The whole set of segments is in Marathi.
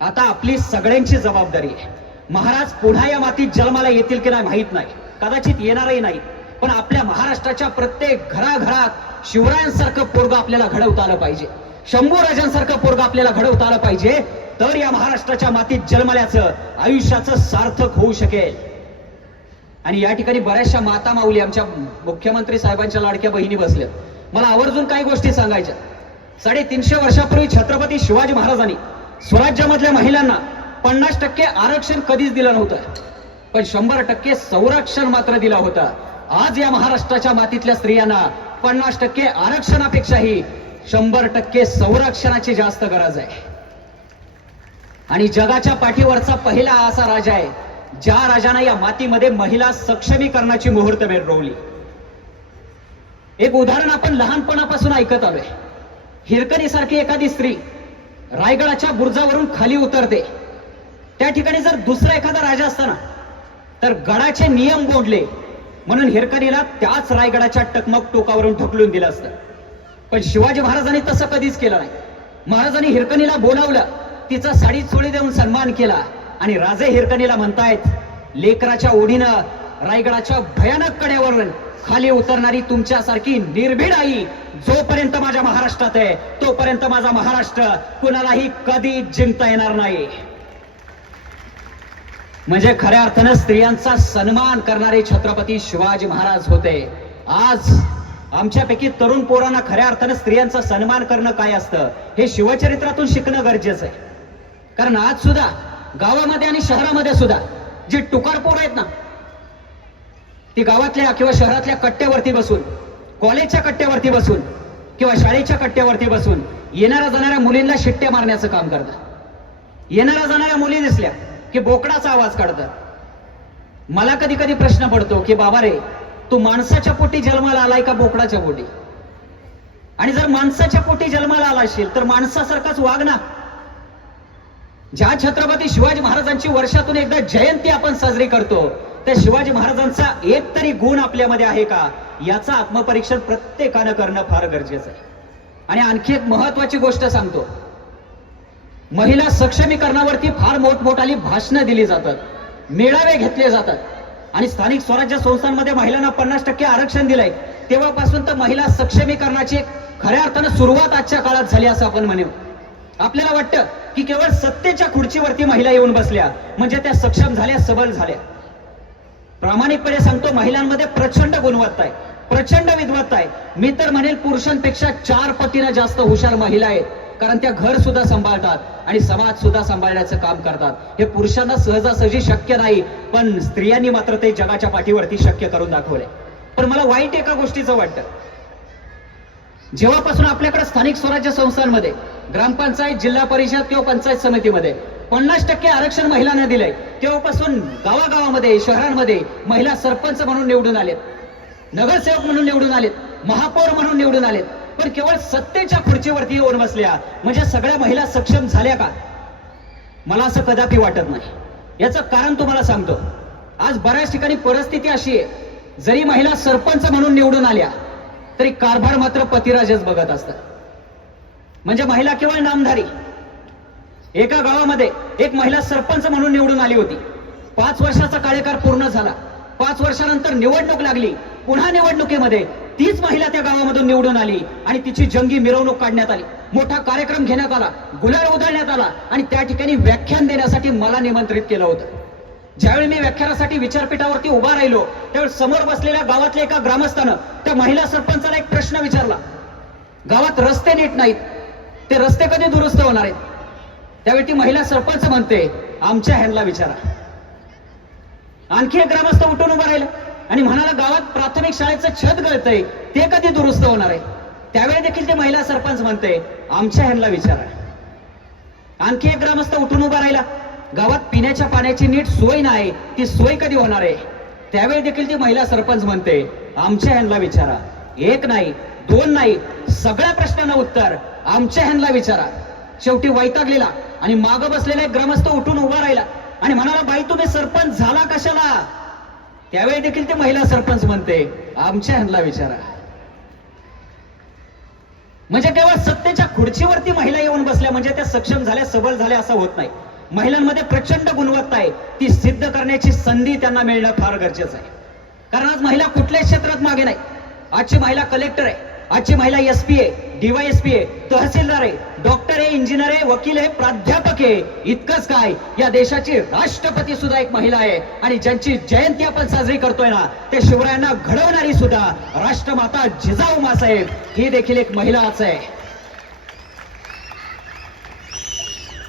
आता आपली सगळ्यांची जबाबदारी आहे. महाराज पुन्हा या मातीत जन्माला येतील की नाही माहित नाही, कदाचित येणारही नाही, पण आपल्या महाराष्ट्राच्या प्रत्येक घराघरात शिवरायांसारखं पोरगं आपल्याला घडवता आलं पाहिजे, शंभू राजांसारखं पोरगं आपल्याला घडवता आलं पाहिजे, तर या महाराष्ट्राच्या मातीत जन्मल्याचं आयुष्याचं सार्थक होऊ शकेल. आणि या ठिकाणी बऱ्याचशा माता माऊली आमच्या मुख्यमंत्री साहेबांच्या लाडक्या बहिणी बसल्यात. मला आवर्जून काही गोष्टी सांगायच्या. 350 वर्षापूर्वी छत्रपती शिवाजी महाराजांनी स्वराज्यामधल्या महिलांना 50% आरक्षण कधीच दिलं नव्हतं, पण 100% संरक्षण मात्र दिलं होतं. आज या महाराष्ट्राच्या मातीतल्या स्त्रियांना 50% आरक्षणापेक्षाही 100% संरक्षणाची जास्त गरज आहे. आणि जगाच्या पाठीवरचा पहिला असा राजा आहे ज्या राजाने या मातीमध्ये महिला सक्षमीकरणाची मुहूर्तमेढ रोवली. एक उदाहरण आपण लहानपणापासून ऐकत आलोय. हिरकणी सारखी एखादी स्त्री रायगडाच्या बुरुजावरून खाली उतरते. त्या ठिकाणी जर दुसरा एखादा राजा असता ना, तर गडाचे नियम मोडले म्हणून हिरकणीला त्याच रायगडाच्या टकमक टोकावरून ढकलून दिलं असतं. पण शिवाजी महाराजांनी तसं कधीच केलं नाही. महाराजांनी हिरकणीला बोलावलं, तिचा साडी चोळी देऊन सन्मान केला आणि राजे हिरकणीला म्हणतायत, लेकराच्या ओढीनं रायगडाच्या भयानक कड्यावरून खाली उतरणारी तुमच्यासारखी निर्भीड आई जोपर्यंत माझ्या महाराष्ट्रात आहे तोपर्यंत माझा महाराष्ट्र कुणालाही कधी जिंकता येणार नाही. म्हणजे खऱ्या अर्थानं स्त्रियांचा सन्मान करणारे छत्रपती शिवाजी महाराज होते. आज आमच्यापैकी तरुण पोरांना खऱ्या अर्थानं स्त्रियांचा सन्मान करणं काय असतं हे शिवचरित्रातून शिकणं गरजेचं आहे. कारण आज सुद्धा गावामध्ये आणि शहरामध्ये सुद्धा जी टुकार पोरं आहेत ना, ती गावातल्या किंवा शहरातल्या कट्ट्यावरती बसून, कॉलेजच्या कट्ट्यावरती बसून किंवा शाळेच्या कट्ट्यावरती बसून येणाऱ्या जाणाऱ्या मुलींना शिट्ट्या मारण्याचं काम करतात. येणाऱ्या जाणाऱ्या मुली दिसल्या की बोकडाचा आवाज काढतात. मला कधी कधी प्रश्न पडतो की बाबा रे, तू माणसाच्या पोटी जन्माला आलाय का बोकडाच्या पोटी? आणि जर माणसाच्या पोटी जन्माला आला असेल तर माणसासारखाच वाग ना. ज्या छत्रपती शिवाजी महाराजांची वर्षातून एकदा जयंती आपण साजरी करतो, त्या शिवाजी महाराजांचा एक तरी गुण आपल्यामध्ये आहे का याचं आत्मपरीक्षण प्रत्येकानं करणं फार गरजेचं आहे. आणि आणखी एक महत्वाची गोष्ट सांगतो. महिला सक्षमीकरणावरती फार मोठमोठाली भाषणं दिली जातात, मेळावे घेतले जातात आणि स्थानिक स्वराज्य संस्थांमध्ये महिलांना 50% आरक्षण दिलंय. तेव्हापासून तर महिला सक्षमीकरणाची खऱ्या अर्थानं सुरुवात आजच्या काळात झाली असं आपण म्हणू. आपल्याला वाटतं की केवळ सत्तेच्या खुर्चीवरती महिला येऊन बसल्या म्हणजे त्या सक्षम झाल्या, सबल झाल्या. प्रामाणिकपणे सांगतो, महिलांमध्ये प्रचंड गुणवत्ता आहे, प्रचंड विद्वत्ता आहे. मी तर म्हणेल पुरुषांपेक्षा 4 पटीनं जास्त हुशार महिला आहेत. कारण त्या घर सुद्धा सांभाळतात आणि समाज सुद्धा सांभाळण्याचं काम करतात. हे पुरुषांना सहजासहजी शक्य नाही, पण स्त्रियांनी मात्र ते जगाच्या पाठीवरती शक्य करून दाखवले. पण मला वाईट एका गोष्टीचं वाटतं, जेव्हापासून आपल्याकडे स्थानिक स्वराज्य संस्थांमध्ये ग्रामपंचायत, जिल्हा परिषद किंवा पंचायत समितीमध्ये 50% आरक्षण महिलांना दिलंय, तेव्हापासून गावागावामध्ये, शहरांमध्ये महिला सरपंच म्हणून निवडून आलेत, नगरसेवक म्हणून निवडून आलेत, महापौर म्हणून निवडून आलेत. पण केवळ सत्तेच्या खुर्चीवरती येऊन बसल्या म्हणजे सगळ्या महिला सक्षम झाल्या का? मला असं कदापि वाटत नाही. याचं कारण तुम्हाला सांगतो. आज बऱ्याच ठिकाणी परिस्थिती अशी आहे, जरी महिला सरपंच म्हणून निवडून आल्या तरी कारभार मात्र पतिराजच बघत असतात. म्हणजे महिला केवळ नामधारी. एका गावामध्ये एक महिला सरपंच म्हणून निवडून आली होती. 5 वर्षाचा कार्यकाळ पूर्ण झाला. 5 वर्षानंतर निवडणूक लागली. पुन्हा निवडणुकीमध्ये तीच महिला त्या गावामधून निवडून आली आणि तिची जंगी मिरवणूक काढण्यात आली, मोठा कार्यक्रम घेण्यात आला, गुलाल उधळण्यात आला आणि त्या ठिकाणी व्याख्यान देण्यासाठी मला निमंत्रित केलं होतं. ज्यावेळी मी व्याख्यानासाठी विचारपीठावरती उभा राहिलो त्यावेळी समोर बसलेल्या गावातल्या एका ग्रामस्थानं त्या महिला सरपंचाला एक प्रश्न विचारला. गावात रस्ते नीट नाहीत, ते रस्ते कधी दुरुस्त होणार आहेत? त्यावेळी ती महिला सरपंच म्हणते, आमच्या ह्यांना विचारा. आणखी एक ग्रामस्थ उठून उभा राहिला आणि म्हणाला, गावात प्राथमिक शाळेचं छत गळतंय, ते कधी दुरुस्त होणार आहे? त्यावेळी देखील ते महिला सरपंच म्हणते, आमच्या ह्यांना विचारा. आणखी एक ग्रामस्थ उठून उभा राहिला, गावात पिण्याच्या पाण्याची नीट सोय नाही, ती सोय कधी होणार आहे? त्यावेळी देखील ती महिला सरपंच म्हणते, आमच्या ह्यांना विचारा. एक नाही, 2 नाही, सगळ्या प्रश्नांना उत्तर आमच्या ह्यांना विचारा. शेवटी वैतागलेला आणि मागं बसलेला एक ग्रामस्थ उठून उभा राहिला आणि म्हणाला, बाई तुम्ही सरपंच झाला कशाला? त्यावेळी देखील ती महिला सरपंच म्हणते, आमच्या ह्यांना विचारा. म्हणजे केवळ सत्तेच्या खुर्चीवरती महिला येऊन बसल्या म्हणजे त्या सक्षम झाल्या, सबल झाल्या असं होत नाही. महिलांमध्ये प्रचंड गुणवत्ता आहे, ती सिद्ध करण्याची संधी त्यांना मिळणं फार गरजेचं आहे. कारण आज महिला कुठल्याच क्षेत्रात मागे नाही. आजची महिला कलेक्टर आहे, आजची महिला SP आहे, DYSP आहे, तहसीलदार आहे, डॉक्टर आहे, इंजिनियर आहे, वकील आहे, प्राध्यापक आहे. इतकंच काय, या देशाची राष्ट्रपती सुद्धा एक महिला आहे. आणि ज्यांची जयंती आपण साजरी करतोय ना, ते शिवरायांना घडवणारी सुद्धा राष्ट्रमाता जिजाऊ मासाहेब ही देखील एक महिलाच आहे.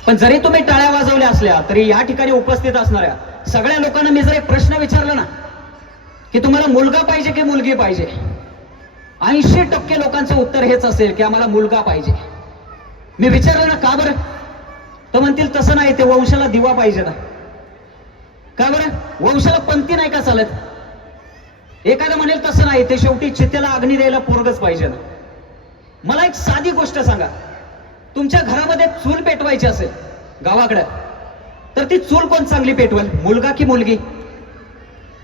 पण जरी तुम्ही टाळ्या वाजवल्या असल्या तरी या ठिकाणी उपस्थित असणाऱ्या सगळ्या लोकांना मी जर एक प्रश्न विचारला ना, की तुम्हाला मुलगा पाहिजे की मुलगी पाहिजे, 80% लोकांचं उत्तर हेच असेल की आम्हाला मुलगा पाहिजे. मी विचारलं ना का बरं, तर म्हणतील तसं नाही, ते वंशाला दिवा पाहिजे ना. का बरं, वंशाला पंक्ती नाही का चालत. एखादं म्हणेल तसं नाही, ते शेवटी चितेला अग्नी द्यायला पोरगच पाहिजे ना. मला एक साधी गोष्ट सांगा, तुमच्या घरामध्ये चूल पेटवायची असेल गावाकडं, तर ती चूल कोण चांगली पेटवल, मुलगा की मुलगी?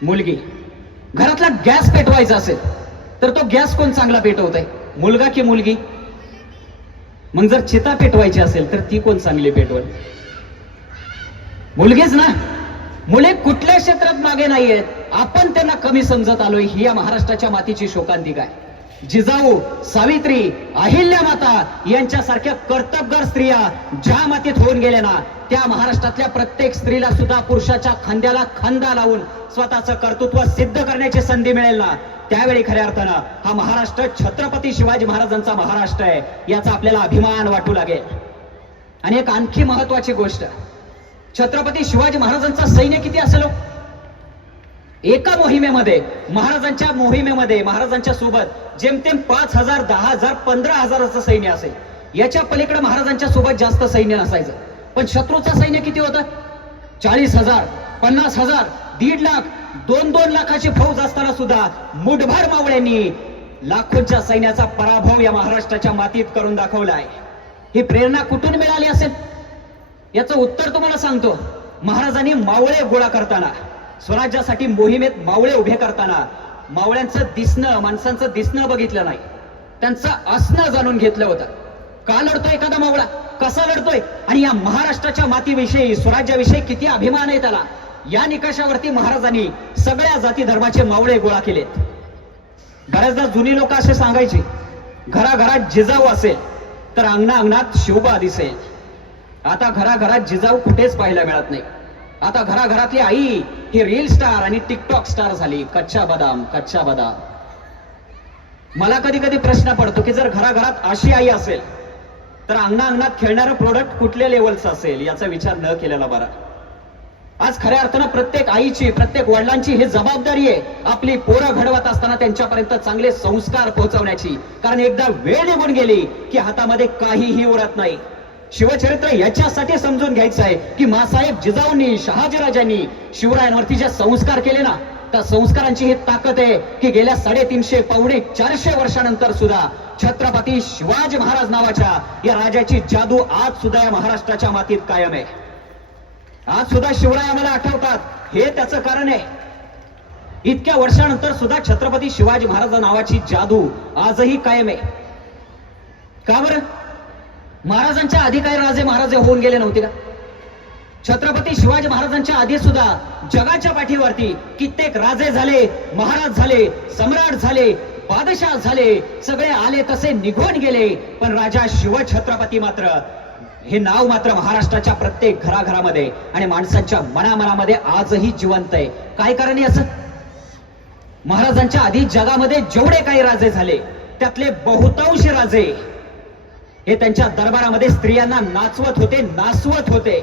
मुलगी. घरातला गॅस पेटवायचा असेल तर तो गॅस कोण चांगला पेटवत आहे, मुलगा की मुलगी? मग जर चिता पेटवायची असेल तर ती कोण चांगली पेटवल, मुलगीच ना. मुले कुठल्या क्षेत्रात मागे नाहीयेत, आपण त्यांना कमी समजत आलोय. ही या महाराष्ट्राच्या मातीची शोकांतिका आहे. जिजाऊ, सावित्री, अहिल्या माता यांच्यासारख्या कर्तबगार स्त्रिया ज्या मातीत होऊन गेल्या ना, त्या महाराष्ट्रातल्या प्रत्येक स्त्रीला सुद्धा पुरुषाच्या खांद्याला खांदा लावून स्वतःचं कर्तृत्व सिद्ध करण्याची संधी मिळेल ना, त्यावेळी खऱ्या अर्थानं हा महाराष्ट्र छत्रपती शिवाजी महाराजांचा महाराष्ट्र आहे, याचा आपल्याला अभिमान वाटू लागेल. आणि एक आणखी महत्वाची गोष्ट, छत्रपती शिवाजी महाराजांचा सैन्य किती असेल? एका मोहिमेमध्ये, महाराजांच्या सोबत जेमतेम 5,000, 10,000, 15,000चं सैन्य असेल. याच्या पलीकडे महाराजांच्या सोबत जास्त सैन्य नसायचं. पण शत्रूचं सैन्य किती होतं? 40,000, 50,000, 1.5 लाख, 2-2 लाखाची फौज असताना सुद्धा मुठभर मावळ्यांनी लाखोंच्या सैन्याचा पराभव या महाराष्ट्राच्या मातीत करून दाखवला आहे. ही प्रेरणा कुठून मिळाली असेल? याचं उत्तर तुम्हाला सांगतो. महाराजांनी मावळे गोळा करताना, स्वराज्यासाठी मोहिमेत मावळे उभे करताना मावळ्यांचं दिसणं, माणसांचं दिसणं बघितलं नाही, त्यांचं असणं जाणून घेतलं होतं. का लढतोय एखादा मावळा, कसा लढतोय, आणि या महाराष्ट्राच्या मातीविषयी, स्वराज्याविषयी किती अभिमान आहे त्याला, या निकषावरती महाराजांनी सगळ्या जाती धर्माचे मावळे गोळा केलेत. बऱ्याचदा जुनी लोक असे सांगायची, घराघरात जिजाऊ असेल तर अंगणात शोभा दिसेल. आता घराघरात जिजाऊ कुठेच पाहायला मिळत नाही. आता घराघरातली आई ही रील स्टार आणि टिकटॉक स्टार झाली. कच्चा बदाम, कच्चा बदाम. मला कधी कधी प्रश्न पडतो की जर घराघरात अशी आई असेल तर अंगणात खेळणारं प्रोडक्ट कुठल्या लेवलचं असेल, याचा विचार न केलेला बरा. आज खऱ्या अर्थानं प्रत्येक आईची, प्रत्येक वडिलांची ही जबाबदारी आहे आपली पोरं घडवत असताना त्यांच्यापर्यंत चांगले संस्कार पोहोचवण्याची. कारण एकदा वेळ निघून गेली की हातामध्ये काहीही उरत नाही. शिवचरित्र याच्यासाठी समजून घ्यायचं आहे की मासाहेब जिजाऊंनी, शहाजीराजांनी शिवरायांवरती जे संस्कार केले ना, त्या संस्कारांची ही ताकद आहे की गेल्या 350, पावणे 400 वर्षानंतर सुद्धा छत्रपती शिवाजी महाराज नावाच्या या राजाची जादू आज सुद्धा या महाराष्ट्राच्या मातीत कायम आहे. आज सुद्धा शिवराय आम्हाला आठवतात. हे त्याचं कारण आहे. इतक्या वर्षानंतर सुद्धा छत्रपती शिवाजी महाराज नावाची जादू आजही कायम आहे. का बरं? महाराजांच्या आधी काही राजे महाराजे होऊन गेले नव्हते का? छत्रपती शिवाजी महाराजांच्या आधी सुद्धा जगाच्या पाठीवरती कित्येक राजे झाले, महाराज झाले, सम्राट झाले, बादशाह झाले, सगळे आले तसे निघून गेले. पण राजा शिवछत्रपती मात्र, हे नाव मात्र महाराष्ट्राच्या प्रत्येक घराघरामध्ये आणि माणसांच्या मनामनामध्ये आजही जिवंत आहे. काय कारण आहे असं? महाराजांच्या आधी जगामध्ये जेवढे काही राजे झाले त्यातले बहुतांश राजे हे त्यांच्या दरबारामध्ये स्त्रियांना नाचवत होते, नाचवत होते.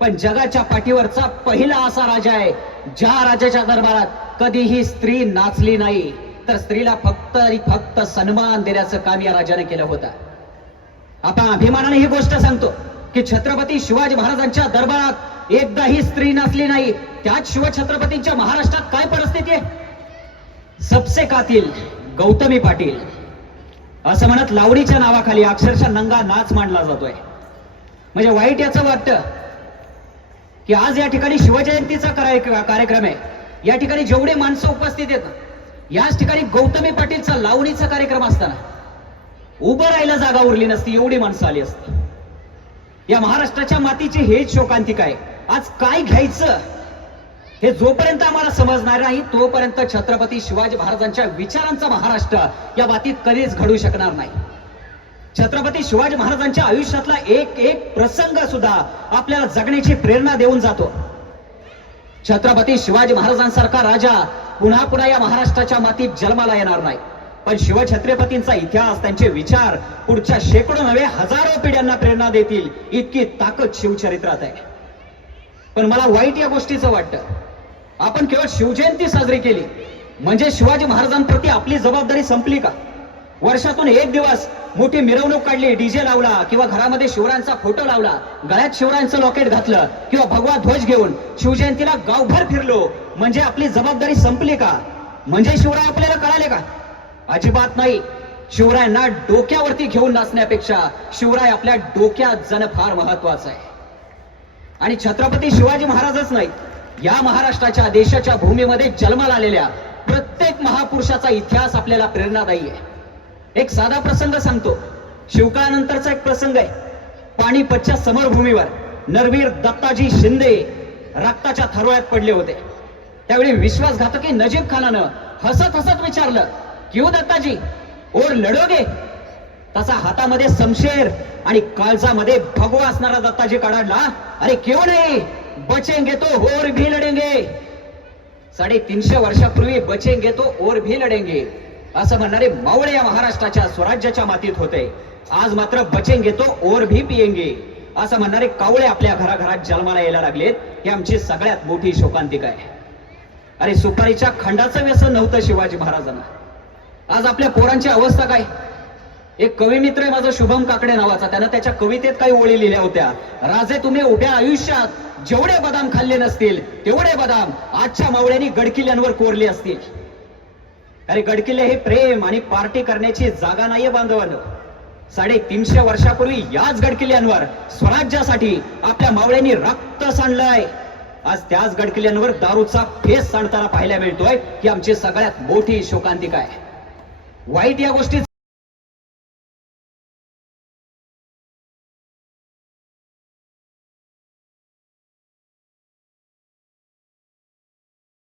पण जगाच्या पाठीवरचा पहिला असा राजा आहे ज्या राजाच्या दरबारात कधीही स्त्री नाचली नाही, तर स्त्रीला फक्त सन्मान देण्याचं काम या राजाने केलं होतं. आपण अभिमानाने ही गोष्ट सांगतो की छत्रपती शिवाजी महाराजांच्या दरबारात एकदाही स्त्री नाचली नाही. त्याच शिवछत्रपतींच्या महाराष्ट्रात काय परिस्थिती आहे? सबसे कातील गौतमी पाटील असं म्हणत लावणीच्या नावाखाली अक्षरशः नंगा नाच मांडला जातोय. म्हणजे वाईट याचं वाटतं की आज या ठिकाणी शिवजयंतीचा कार्यक्रम आहे, या ठिकाणी जेवढे माणसं उपस्थित आहेत, याच ठिकाणी गौतमी पाटीलचा लावणीचा कार्यक्रम असताना उभं राहायला जागा उरली नसती, एवढी माणसं आली असती. या महाराष्ट्राच्या मातीची हेच शोकांतिका आहे. आज काय घ्यायचं हे जोपर्यंत आम्हाला समजणार नाही तोपर्यंत छत्रपती शिवाजी महाराजांच्या विचारांचा महाराष्ट्र या मातीत कधीच घडू शकणार नाही. छत्रपती शिवाजी महाराजांच्या आयुष्यातला एक एक प्रसंग सुद्धा आपल्याला जगण्याची प्रेरणा देऊन जातो. छत्रपती शिवाजी महाराजांसारखा राजा पुन्हा पुन्हा या महाराष्ट्राच्या मातीत जन्माला येणार नाही. पण शिवछत्रपतींचा इतिहास, त्यांचे विचार पुढच्या शेकडो नव्हे हजारो पिढ्यांना प्रेरणा देतील इतकी ताकद शिवचरित्रात आहे. पण मला वाईट या गोष्टीचं वाटतं, आपण केवळ शिवजयंती साजरी केली म्हणजे शिवाजी महाराजांप्रती आपली जबाबदारी संपली का? वर्षातून एक दिवस मोठी मिरवणूक काढली, डीजे लावला किंवा घरामध्ये शिवरायांचा फोटो लावला, गळ्यात शिवरायांचं लॉकेट घातलं किंवा भगवा ध्वज घेऊन शिवजयंतीला गावभर फिरलो म्हणजे आपली जबाबदारी संपली का? म्हणजे शिवराय आपल्याला कळाले का? अजिबात नाही. शिवरायांना डोक्यावरती घेऊन नाचण्यापेक्षा शिवराय आपल्या डोक्यात जण फार महत्वाचं आहे. आणि छत्रपती शिवाजी महाराजच नाही, या महाराष्ट्राच्या देशाच्या भूमीमध्ये जन्माला आलेल्या प्रत्येक महापुरुषाचा इतिहास आपल्याला प्रेरणादायी आहे. एक साधा प्रसंग सांगतो. शिवकाळानंतरचा एक प्रसंग आहे. पानिपतच्या समरभूमीवर नरवीर दत्ताजी शिंदे रक्ताच्या थरोळ्यात पडले होते. त्यावेळी विश्वासघातकी नजीब खानानं हसत हसत विचारलं, क्यों दत्ताजी और लढोगे? तसा हातामध्ये शमशेर आणि काळजामध्ये भगवा असणारा दत्ताजी काढला, अरे क्यों नाही, बचेंगे तो और भी लढेंगे. 350 वर्षापूर्वी बचेंगे तो और भी लढेंगे असं म्हणणारे मावळे या महाराष्ट्राच्या स्वराज्याच्या मातीत होते. आज मात्र बचेंगे तो और भी पियेंगे असं म्हणणारे कावळे आपल्या घराघरात जन्माला यायला लागलेत. ही आमची सगळ्यात मोठी शोकांतिका आहे. अरे सुपारीच्या खंडाचं व्यसन नव्हतं शिवाजी महाराजांना. आज आपल्या पोरांची अवस्था काय? एक कवी मित्र आहे माझा शुभम काकडे नावाचा, त्यानं त्याच्या कवितेत काही ओळी लिहिल्या होत्या. राजे तुम्ही उभ्या आयुष्यात जेवढे बदाम खाल्ले नसतील तेवढे बदाम आजच्या मावळ्यांनी गडकिल्ल्यांवर कोरले असतील. अरे गडकिल्ले हे प्रेम आणि पार्टी करण्याची जागा नाहीये बांधवांनो. 350 वर्षापूर्वी याच गडकिल्ल्यांवर स्वराज्यासाठी आपल्या मावळ्यांनी रक्त सांडलंय. आज त्याच गडकिल्ल्यांवर दारूचा फेस सांडताना पाहायला मिळतोय. ही आमची सगळ्यात मोठी शोकांतिका आहे. वाईट या गोष्टी